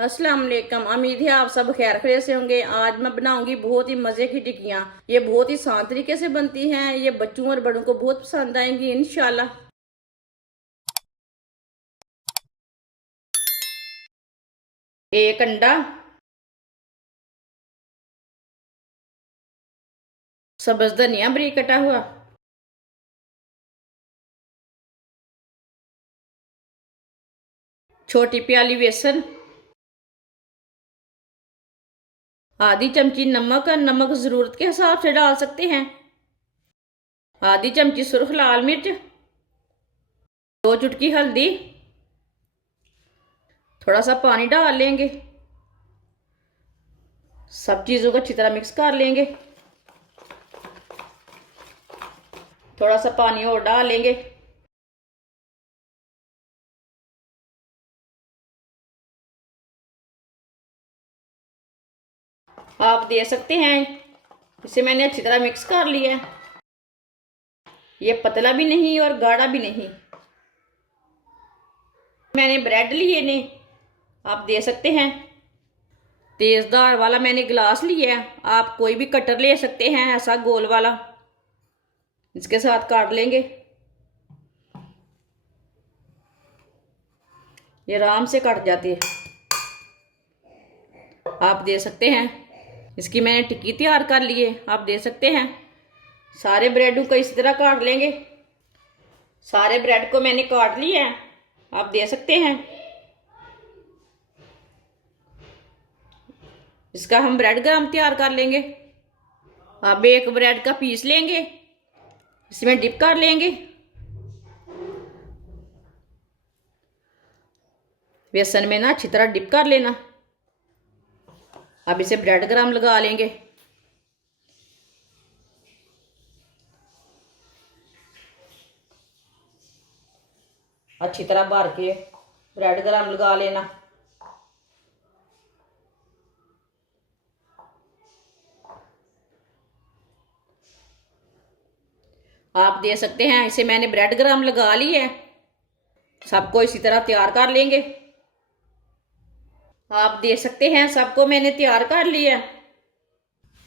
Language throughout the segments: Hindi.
अस्सलाम वालेकुम। उम्मीद है आप सब खैर खैरियत से होंगे। आज मैं बनाऊंगी बहुत ही मजे की टिक्कियाँ। ये बहुत ही आसान तरीके से बनती हैं। ये बच्चों और बड़ों को बहुत पसंद आएंगी इंशाल्लाह। एक अंडा, सब्ज धनिया बारीक कटा हुआ, छोटी प्याली बेसन, आधी चमची नमक। नमक जरूरत के हिसाब से डाल सकते हैं। आधी चमची सुर्ख लाल मिर्च, 2 चुटकी हल्दी, थोड़ा सा पानी डाल लेंगे। सब चीजों को अच्छी तरह मिक्स कर लेंगे। थोड़ा सा पानी और डाल लेंगे। आप दे सकते हैं। इसे मैंने अच्छी तरह मिक्स कर लिया है। ये पतला भी नहीं और गाढ़ा भी नहीं। मैंने ब्रेड लिए ने, आप दे सकते हैं। तेजदार वाला मैंने गिलास लिया है। आप कोई भी कटर ले सकते हैं, ऐसा गोल वाला। इसके साथ काट लेंगे। ये आराम से कट जाती है। आप दे सकते हैं। इसकी मैंने टिक्की तैयार कर ली है, आप दे सकते हैं। सारे ब्रेडों को इस तरह काट लेंगे। सारे ब्रेड को मैंने काट लिया है, आप दे सकते हैं। इसका हम ब्रेड ग्राम तैयार कर लेंगे। अब एक ब्रेड का पीस लेंगे, इसमें डिप कर लेंगे। बेसन में ना अच्छी तरह डिप कर लेना। अब इसे ब्रेड ग्राम लगा लेंगे। अच्छी तरह भर के ब्रेड ग्राम लगा लेना। आप दे सकते हैं। इसे मैंने ब्रेड ग्राम लगा ली है। सबको इसी तरह तैयार कर लेंगे। आप दे सकते हैं। सबको मैंने तैयार कर लिया है।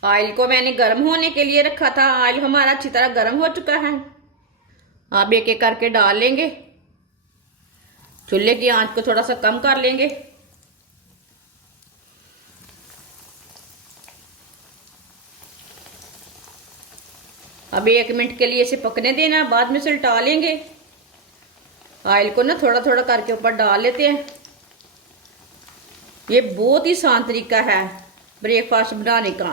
ऑयल को मैंने गर्म होने के लिए रखा था। ऑयल हमारा अच्छी तरह गर्म हो चुका है। आप एक एक करके डाल लेंगे। चूल्हे की आंच को थोड़ा सा कम कर लेंगे। अब 1 मिनट के लिए इसे पकने देना, बाद में इसे उल्टा लेंगे। ऑयल को ना थोड़ा थोड़ा करके ऊपर डाल लेते हैं। ये बहुत ही आसान तरीका है ब्रेकफास्ट बनाने का।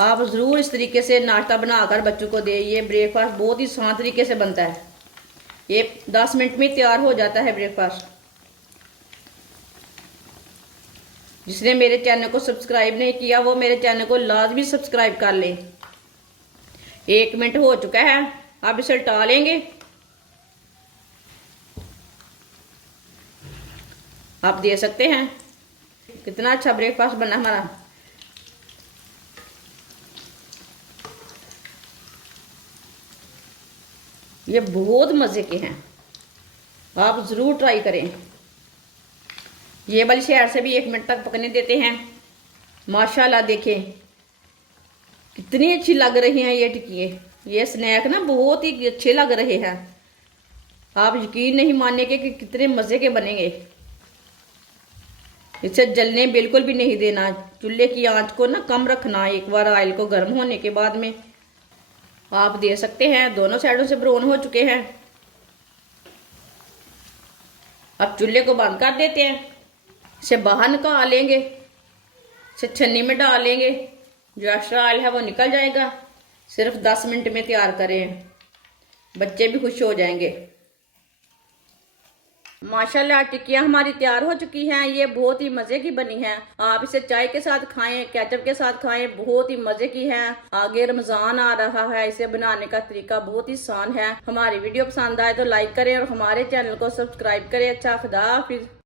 आप ज़रूर इस तरीके से नाश्ता बनाकर बच्चों को दे। ये ब्रेकफास्ट बहुत ही आसान तरीके से बनता है। ये 10 मिनट में तैयार हो जाता है ब्रेकफास्ट। जिसने मेरे चैनल को सब्सक्राइब नहीं किया वो मेरे चैनल को लाजमी सब्सक्राइब कर ले। 1 मिनट हो चुका है। अब इसे उल्टा लेंगे। आप दे सकते हैं। कितना अच्छा ब्रेकफास्ट बना हमारा। ये बहुत मज़े के हैं, आप ज़रूर ट्राई करें। ये वाली साइड से भी 1 मिनट तक पकने देते हैं। माशाल्लाह देखें कितनी अच्छी लग रही हैं ये टिक्की। ये स्नैक ना बहुत ही अच्छे लग रहे हैं। आप यकीन नहीं मानेंगे कि कितने मज़े के बनेंगे। इसे जलने बिल्कुल भी नहीं देना। चूल्हे की आंच को ना कम रखना एक बार ऑयल को गर्म होने के बाद में। आप दे सकते हैं। दोनों साइडों से ब्राउन हो चुके हैं। अब चूल्हे को बंद कर देते हैं। इसे बाहर निकाल लेंगे। इसे छन्नी में डाल लेंगे। जो एक्स्ट्रा ऑयल है वो निकल जाएगा। सिर्फ 10 मिनट में तैयार करें, बच्चे भी खुश हो जाएंगे। माशाल्लाह टिक्कियाँ हमारी तैयार हो चुकी हैं। ये बहुत ही मज़े की बनी हैं। आप इसे चाय के साथ खाएं, केचप के साथ खाएं, बहुत ही मज़े की हैं। आगे रमज़ान आ रहा है। इसे बनाने का तरीका बहुत ही आसान है। हमारी वीडियो पसंद आए तो लाइक करें और हमारे चैनल को सब्सक्राइब करें। अच्छा, खुदा हाफिज़।